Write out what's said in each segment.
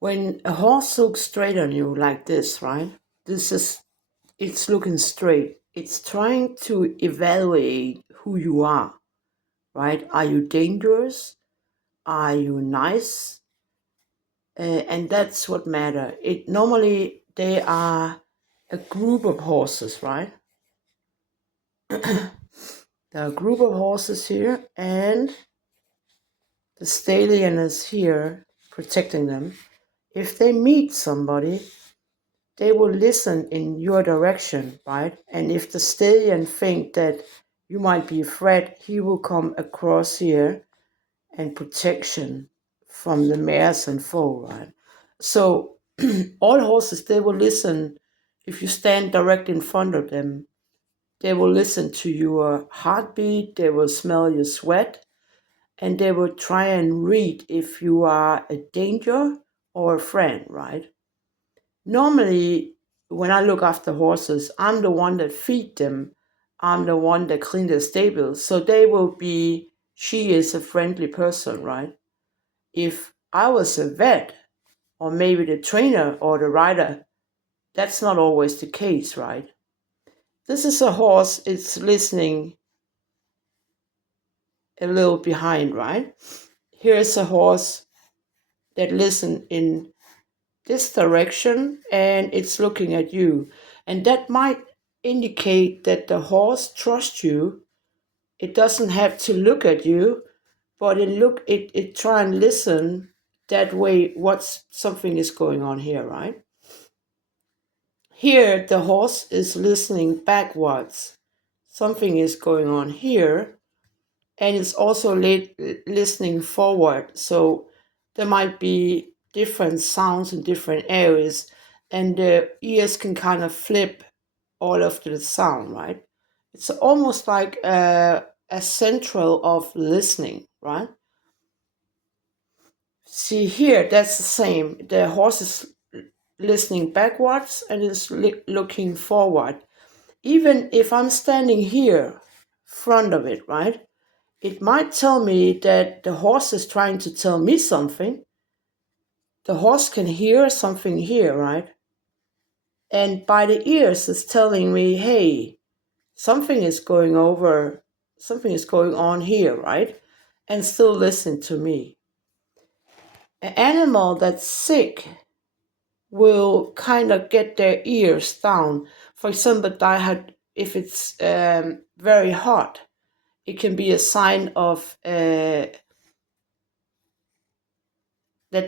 When a horse looks straight on you like this, right? It's looking straight. It's trying to evaluate who you are, right? Are you dangerous? Are you nice? And that's what matter. It normally they are a group of horses, right? There are a group of horses here, and the stallion is here protecting them. If they meet somebody, they will listen in your direction, right? And if the stallion think that you might be a threat, he will come across here and protection from the mares and foal, right? So all horses, they will listen. If you stand direct in front of them, they will listen to your heartbeat, they will smell your sweat, and they will try and read if you are a danger or a friend, right? Normally, when I look after horses, I'm the one that feed them. I'm the one that clean the stables. So they will be, she is a friendly person, right? If I was a vet, or maybe the trainer or the rider, that's not always the case, right? This is a horse, it's listening a little behind, right? Here's a horse that listen in this direction and it's looking at you. And that might indicate that the horse trusts you. It doesn't have to look at you, but it try and listen that way what's something is going on here, right? Here the horse is listening backwards. Something is going on here, and it's also listening forward. So there might be different sounds in different areas, and the ears can kind of flip all of the sound, right? It's almost like a central of listening, right? See here, that's the same. The horse is listening backwards and is looking forward. Even if I'm standing here, front of it, right? It might tell me that the horse is trying to tell me something. The horse can hear something here, right? And by the ears, it's telling me, hey, something is something is going on here, right? And still listen to me. An animal that's sick will kind of get their ears down. For example, if it's very hot, it can be a sign of that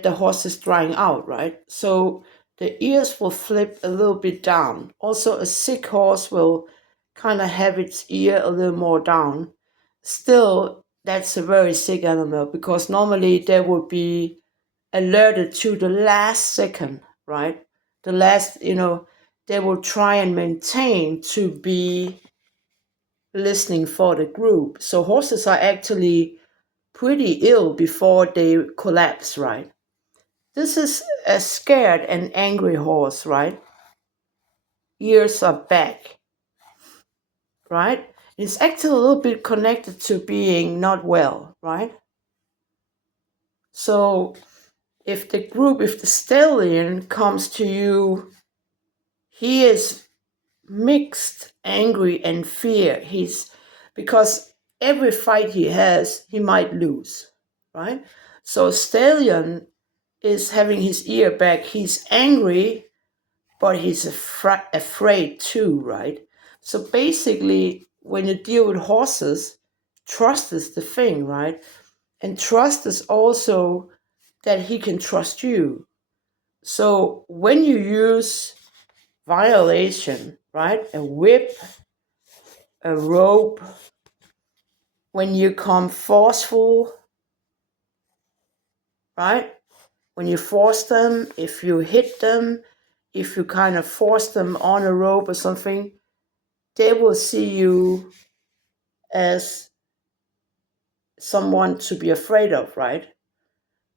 the horse is drying out, right? So the ears will flip a little bit down. Also, a sick horse will kind of have its ear a little more down. Still, that's a very sick animal because normally they would be alerted to the last second, right? The last, they will try and maintain to be listening for the group. So horses are actually pretty ill before they collapse, right? This is a scared and angry horse, right? Ears are back, right? It's actually a little bit connected to being not well, right? So if the stallion comes to you, he is mixed angry and fear. Because every fight he has, he might lose, right? So stallion is having his ear back. He's angry, but he's afraid too, right? So basically, when you deal with horses, trust is the thing, right? And trust is also that he can trust you. So when you use violation, right? A whip, a rope, when you come forceful, right? When you force them, if you hit them, if you kind of force them on a rope or something, they will see you as someone to be afraid of, right?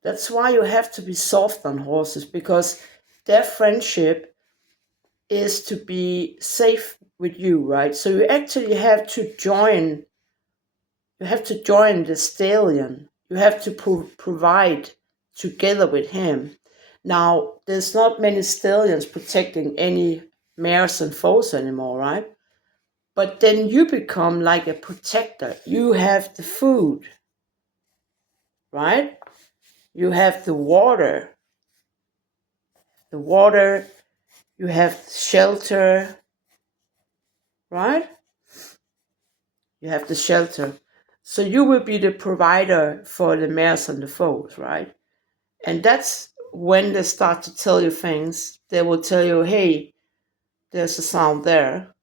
That's why you have to be soft on horses because their friendship is to be safe with you, right? So you actually have to join. You have to join the stallion. You have to provide together with him. Now, there's not many stallions protecting any mares and foals anymore, right? But then you become like a protector. You have the food, right? You have the water. You have shelter, right? You have the shelter. So you will be the provider for the mares and the foals, right? And that's when they start to tell you things. They will tell you, hey, there's a sound there.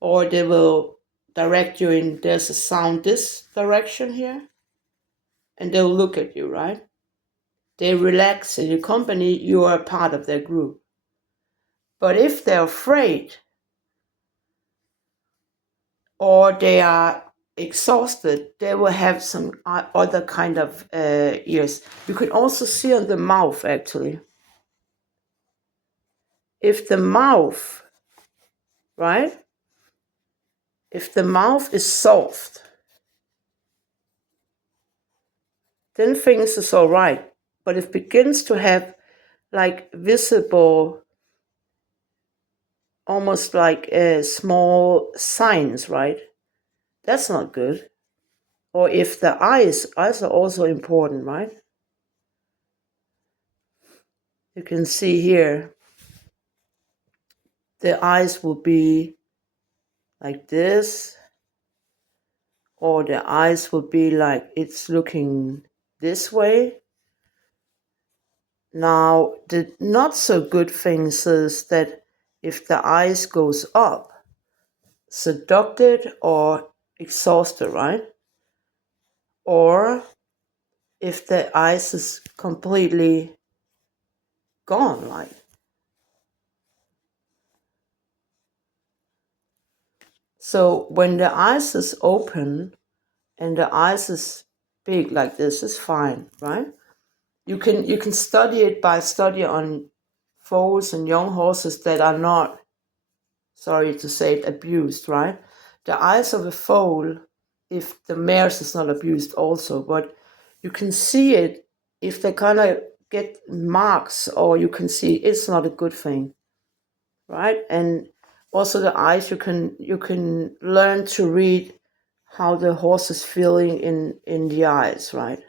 Or they will direct you in, there's a sound this direction here. And they'll look at you, right? They relax in your company, you are a part of their group. But if they're afraid or they are exhausted, they will have some other kind of ears. You can also see on the mouth, actually. If the mouth, right? If the mouth is soft, then things is all right. But if it begins to have like visible, almost like small signs, right? That's not good. Or if the eyes are also important, right? You can see here, the eyes will be like this, or the eyes will be like it's looking this way. Now, the not so good things is that if the eyes goes up, seducted or exhausted, right? Or if the eyes is completely gone, like. So when the eyes is open and the eyes is big like this, is fine, right? You can study it by study on foals and young horses that are not, sorry to say it, abused, right? The eyes of a foal, if the mares is not abused also, but you can see it if they kind of get marks, or you can see it's not a good thing, right? And also the eyes, you can learn to read how the horse is feeling in the eyes, right?